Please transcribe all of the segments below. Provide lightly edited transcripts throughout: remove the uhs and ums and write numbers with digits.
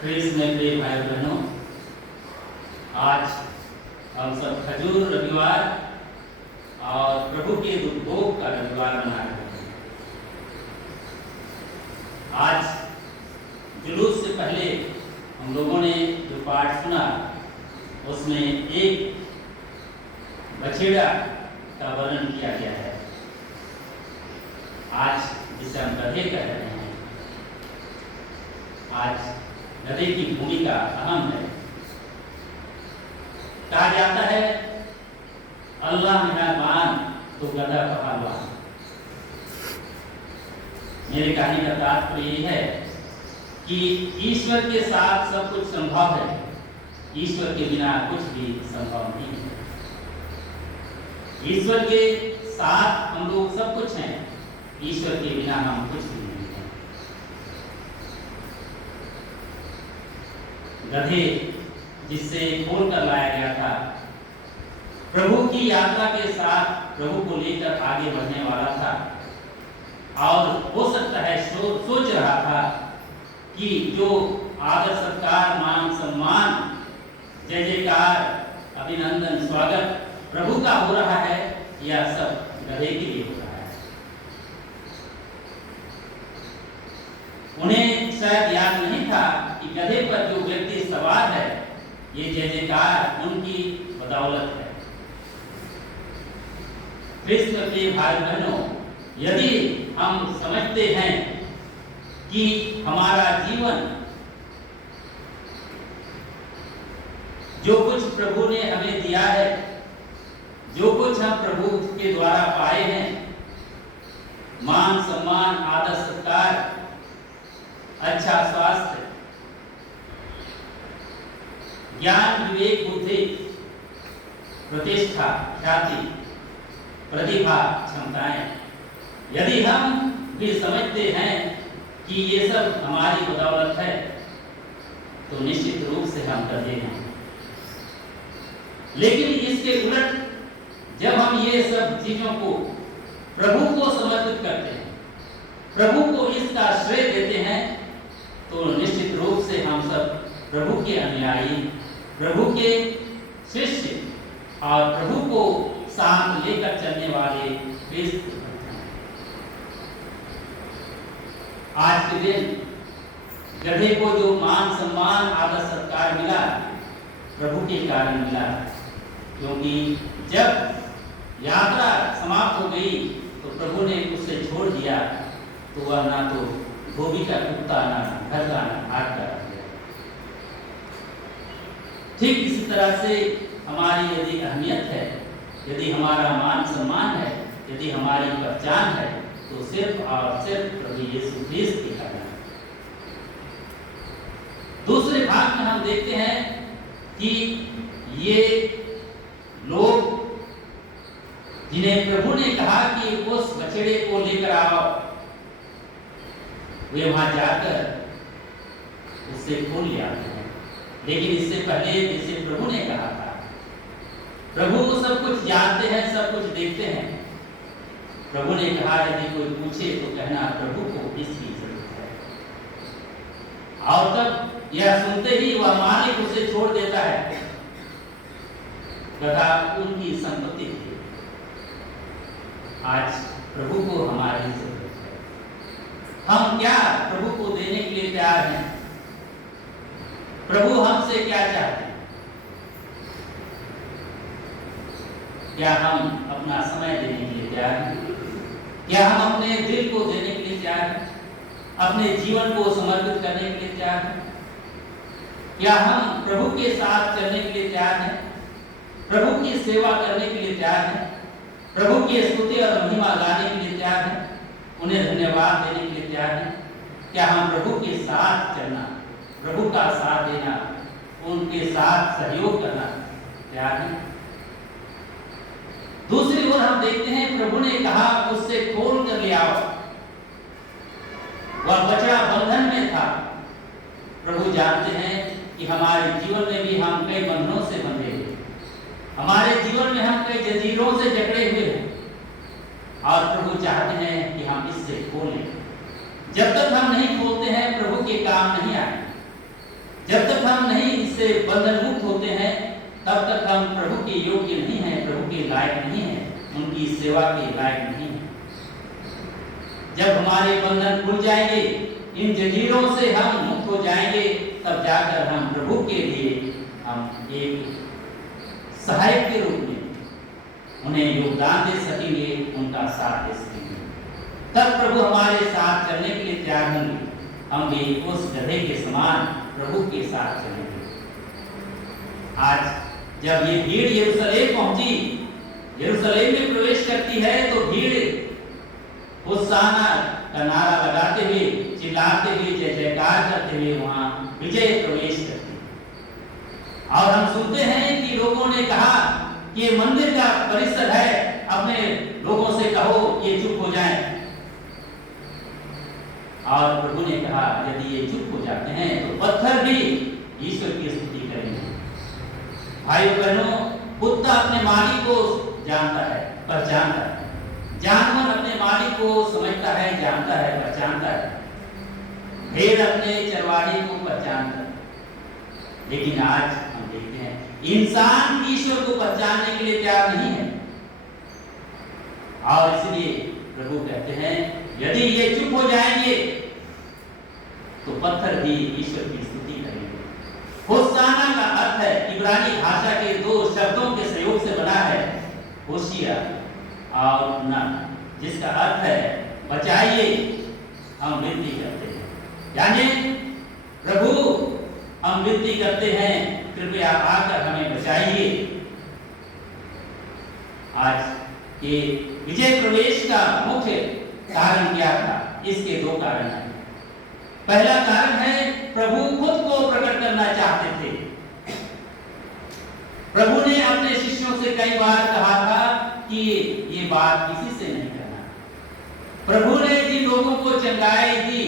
ख्रीस्त में प्रिय भाई बहनों, आज हम सब खजूर रविवार और प्रभु के दुर्भोग का रविवार मना रहे हैं। आज जुलूस से पहले हम लोगों ने जो पाठ सुना उसमें एक बछेड़ा का वर्णन किया गया है। आज जिसे हम गधे कह रहे हैं, आज गधे की भूमिका अहम है। कहा जाता है अल्लाह मेहरबान तो गधा पहलवान। मेरे कहने का तात्पर्य यह है कि ईश्वर के साथ सब कुछ संभव है, ईश्वर के बिना कुछ भी संभव नहीं है। ईश्वर के साथ हम लोग सब कुछ हैं, ईश्वर के बिना हम कुछ भी नहीं हैं। गधे जिससे खोल कर लाया गया था, प्रभु की यात्रा के साथ प्रभु को लेकर आगे बढ़ने वाला था और हो सकता है सोच रहा था कि जो आदर सत्कार मान सम्मान जय जयकार अभिनंदन स्वागत प्रभु का हो रहा है, यह सब गधे के लिए हो रहा है। उन्हें शायद याद नहीं था कि गधे पर जो व्यक्ति सवार है, ये जय जयकार उनकी बदौलत है। ख्रीस्त के भाई बहनों, यदि हम समझते हैं कि हमारा जीवन जो कुछ प्रभु ने हमें दिया है, जो कुछ हम प्रभु के द्वारा पाए हैं, मान सम्मान आदर सत्कार अच्छा स्वास्थ्य ज्ञान विवेक बुद्धि प्रतिष्ठा ख्याति प्रतिभा क्षमताएं, यदि हम भी समझते हैं कि ये सब हमारी बदौलत है, तो निश्चित रूप से हम गधे हैं। लेकिन इसके उलट जब हम ये सब चीजों को प्रभु को समर्पित करते हैं, प्रभु को इसका श्रेय देते हैं, तो निश्चित रूप से हम सब प्रभु के अनुयायी, प्रभु के शिष्य और प्रभु को साथ लेकर चलने वाले ख्रीस्त हैं। आज के दिन गधे को जो मान सम्मान आदर सत्कार मिला, प्रभु के कारण मिला, क्योंकि जब यात्रा समाप्त हो गई तो प्रभु ने उसे छोड़ दिया, तो वह ना तो धोबी का कुत्ता, ना घर का, ना घाट का रह गया। ठीक इसी तरह से हमारी यदि अहमियत है, यदि हमारा मान सम्मान है, यदि हमारी पहचान है, तो सिर्फ और सिर्फ प्रभु यीशु ख्रीस्त के कारण। दूसरे भाग में हम देखते हैं कि ये लोग जिन्हें प्रभु ने कहा कि उस बछड़े को लेकर आओ, वे वहां जाकर उससे खोल ले आते हैं। लेकिन इससे पहले जैसे प्रभु ने कहा था, प्रभु सब कुछ जानते हैं, सब कुछ देखते हैं। प्रभु ने कहा यदि कोई पूछे तो कहना प्रभु को इसकी जरूरत है। और तब यह सुनते ही वह मालिक उसे छोड़ देता है। गधा उनकी संपत्ति थी। आज प्रभु को हमारी जरूरत है। हम क्या प्रभु को देने के लिए तैयार हैं? प्रभु हमसे क्या चाहते हैं? क्या हम अपना समय देने के लिए तैयार हैं? क्या हम अपने दिल को देने के लिए तैयार हैं? अपने जीवन को समर्पित करने के लिए तैयार हैं? क्या हम प्रभु के साथ चलने के लिए तैयार हैं? प्रभु की सेवा करने के लिए तैयार हैं? प्रभु की स्तुति और महिमा गाने के लिए तैयार हैं? उन्हें धन्यवाद देने के लिए तैयार हैं? क्या हम प्रभु के साथ चलना, प्रभु का साथ देना, उनके साथ सहयोग करना तैयार हैं? दूसरी ओर हम देखते हैं प्रभु ने कहा उससे खोल कर ले आओ। वह बछड़ा बंधन में था। प्रभु जानते हैं कि हमारे जीवन में भी हम कई बंधनों से बंधे हुए, हमारे जीवन में हम कई जंजीरों से जकड़े हुए हैं, और प्रभु चाहते हैं कि हम इससे खोलें। जब तक हम नहीं खोलते हैं, प्रभु के काम नहीं आए। जब तक हम नहीं इससे बंधन मुक्त होते हैं, तब तक हम प्रभु के योग्य नहीं हैं, प्रभु के लायक नहीं हैं, उनकी सेवा के लायक नहीं हैं। जब हमारे बंधन खुल जाएंगे, इन जंजीरों से हम मुक्त हो जाएंगे, तब जाकर हम प्रभु के लिए हम एक सहायक के रूप में उन्हें योगदान दे सकेंगे, उनका साथ दे सकेंगे। तब प्रभु हमारे साथ चलने के लिए तैयार होंगे, हम भी उस गधे के समान प्रभु के साथ चलेंगे। आज जब ये भीड़ यरूशलेम पहुंची, यरूशलेम में प्रवेश करती है, तो भीड़ होशाना का नारा लगाते हुए, चिल्लाते हुए, जय जयकार करते हुए वहां विजय प्रवेश करती है। और हम सुनते हैं कि लोगों ने कहा कि ये मंदिर का परिसर है, अपने लोगों से कहो ये चुप हो जाएं। और प्रभु ने कहा यदि ये चुप हो जाते हैं तो पत्थर भी ईश्वर की स्तुति करेंगे। भाई बहनों, कुत्ता अपने मालिक को जानता है, पहचानता है। जानवर अपने मालिक को समझता है, जानता है, पहचानता है। भेड़ अपने चरवाहे को पहचानता है। लेकिन आज हम देखते हैं इंसान ईश्वर को पहचानने के लिए तैयार नहीं है। और इसलिए प्रभु कहते हैं यदि ये चुप हो जाएंगे तो पत्थर भी ईश्वर की स्तुति करेंगे। होशाना का अर्थ है, इब्रानी भाषा के दो शब्दों के सहयोग से बना है, होशिया और ना, जिसका अर्थ है बचाइए, हम विनती करते हैं। यानी प्रभु हम विनती करते हैं, कृपया आकर हमें बचाइए। आज के विजय प्रवेश का मुख्य कारण क्या था? इसके दो कारण हैं। पहला कारण है प्रभु खुद को प्रकट करना चाहते थे। प्रभु ने अपने शिष्यों से कई बार कहा था कि ये बात किसी से नहीं करना। प्रभु ने जिन लोगों को चंगाई दी,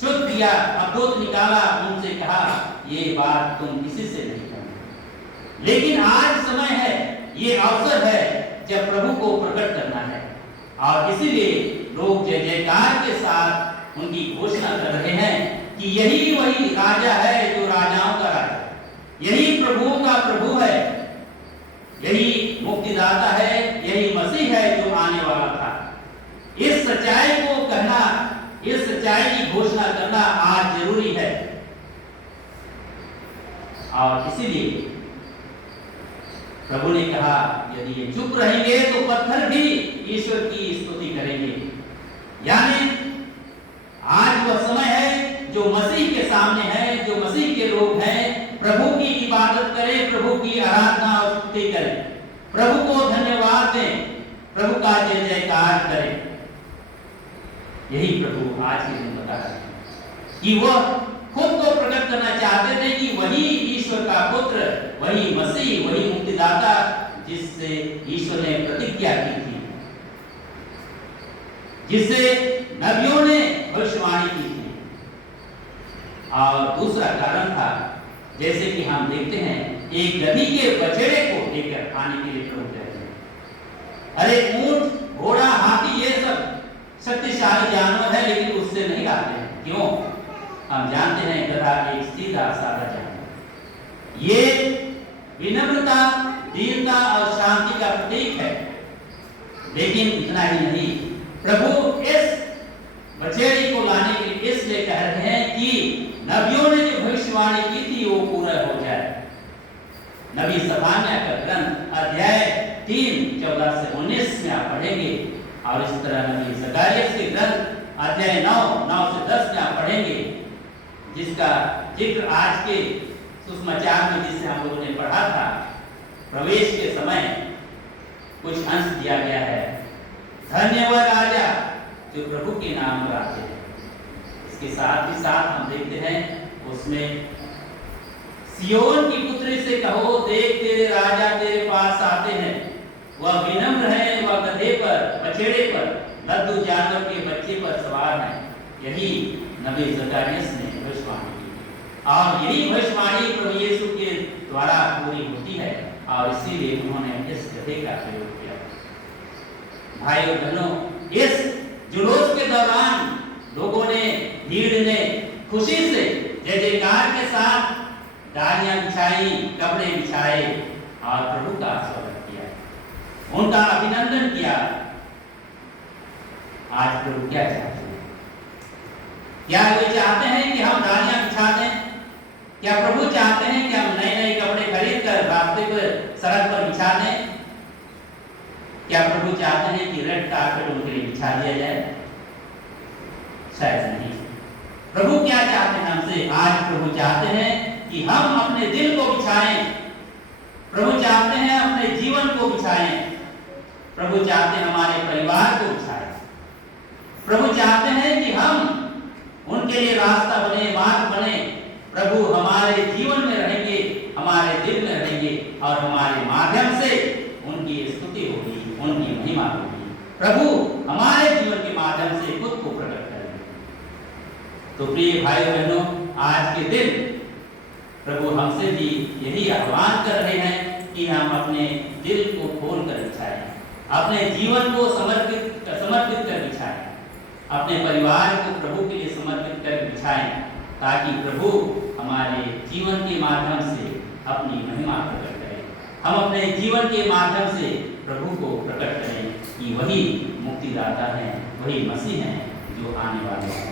शुद्ध किया, अद्भुत निकाला, उनसे कहा ये बात तुम किसी से नहीं करना। लेकिन आज समय है, ये अवसर है जब प्रभु को प्रकट करना है। और इसीलिए लोग जय जयकार के साथ उनकी घोषणा कर रहे हैं कि यही वही राजा है जो राजाओं का राजा, यही प्रभुओं का प्रभु है, यही मुक्तिदाता है, यही मसीह है जो आने वाला था। इस सच्चाई को कहना, इस सच्चाई की घोषणा करना आज जरूरी है। और इसीलिए प्रभु ने कहा यदि ये चुप रहेंगे तो पत्थर भी ईश्वर की स्तुति करेंगे। यानी आज वह समय है जो मसीह के सामने है, जो मसीह के लोग हैं, प्रभु की इबादत करें, प्रभु की आराधना और स्तुति करें, प्रभु को धन्यवाद दें, प्रभु का जय जयकार करें। यही प्रभु आज के दिन बता रहे हैं कि वह खुद को प्रकट करना चाहते थे कि वही ईश्वर का पुत्र, वही मसीह, वही मुक्तिदाता जिससे ईश्वर ने प्रतिज्ञा की थी, जिससे नबियों ने भविष्यवाणी की थी। और दूसरा कारण था, जैसे कि हम देखते हैं एक गधी के बछड़े को लेकर आने के लिए प्रभु कहते हैं। अरे ऊंट, घोड़ा, हाथी ये सब शक्तिशाली जानवर है, लेकिन उससे नहीं लाते हैं। क्यों? हम जानते हैं गधा एक सीधा साधा जानवर। ये विनम्रता, दीनता और शांति का प्रतीक है। लेकिन इतना ही नहीं, प्रभु इस बछेड़ी को लाने के लिए इसलिए कह रहे हैं कि नबियों ने जो भविष्यवाणी की थी वो पूरा हो जाए। नबी सफानिया का ग्रंथ अध्याय 3 14 से 19 में आप पढ़ेंगे, और इस तरह नबी ज़करिया के ग्रंथ अध्याय 9 से 10 में आप पढ़ेंगे, जिसका जिक्र आज के सुसमाचार में जिसे हम लोगों ने पढ़ा था, प्रवेश के समय कुछ अंश दिया गया है। धन्य वह राजा जो प्रभु के नाम पर आते हैं। इसके साथ ही साथ हम देखते हैं उसमें सियोन की पुत्री से कहो, देख तेरे राजा तेरे पास आते हैं, वह विनम्र है, वह गधे पर, बछड़े पर, लद्दू जानवर के बच्चे पर सवार है। यही नबी ज़करिया ने भविष्यवाणी की और यही भविष्यवाणी प्रभु यीशु के द्वारा पूरी होती है, और इसीलिए उन्होंने इस गधे का प्रयोग किया। भाई और बहनों, इस जुलूस के दौरान लोगों ने, भीड़ ने खुशी से जय जयकार के साथ डालियां बिछाई, कपड़े बिछाए और प्रभु का स्वागत किया, उनका अभिनंदन किया। आज प्रभु क्या चाहते हैं? क्या वे चाहते हैं कि हम डालियां बिछा दें? क्या प्रभु चाहते हैं कि हम नए नए कपड़े खरीद कर रास्ते पर, सड़क पर बिछा दें? क्या प्रभु चाहते हैं कि रेड कारपेट उनके लिए बिछा दिया जाए? शायद नहीं। प्रभु क्या चाहते हैं हमसे? आज प्रभु चाहते हैं कि हम अपने दिल को बिछाएं। प्रभु चाहते हैं अपने जीवन को बिछाएं। प्रभु चाहते हैं हमारे परिवार को बिछाएं। प्रभु चाहते हैं कि हम उनके लिए रास्ता बने, मार्ग बने। प्रभु हमारे जीवन में रहेंगे, हमारे दिल में रहेंगे और हमारे माध्यम से उनकी स्तुति होगी, उनकी महिमा होगी। प्रभु हमारे जीवन के माध्यम से खुद को प्रकट करेंगे। तो प्रिय भाई बहनों, आज के दिन प्रभु हमसे भी यही आह्वान कर रहे हैं कि हम अपने दिल को खोल कर बिछाएं, अपने जीवन को समर्पित कर बिछाएं, अपने परिवार को प्रभु के लिए समर्पित कर बिछाएं, ताकि प्रभु हमारे जीवन के माध्यम से अपनी महिमा प्रकट करें। हम अपने जीवन के माध्यम से प्रभु को प्रकट करें कि वही मुक्तिदाता है, वही मसीह है जो आने वाले हैं।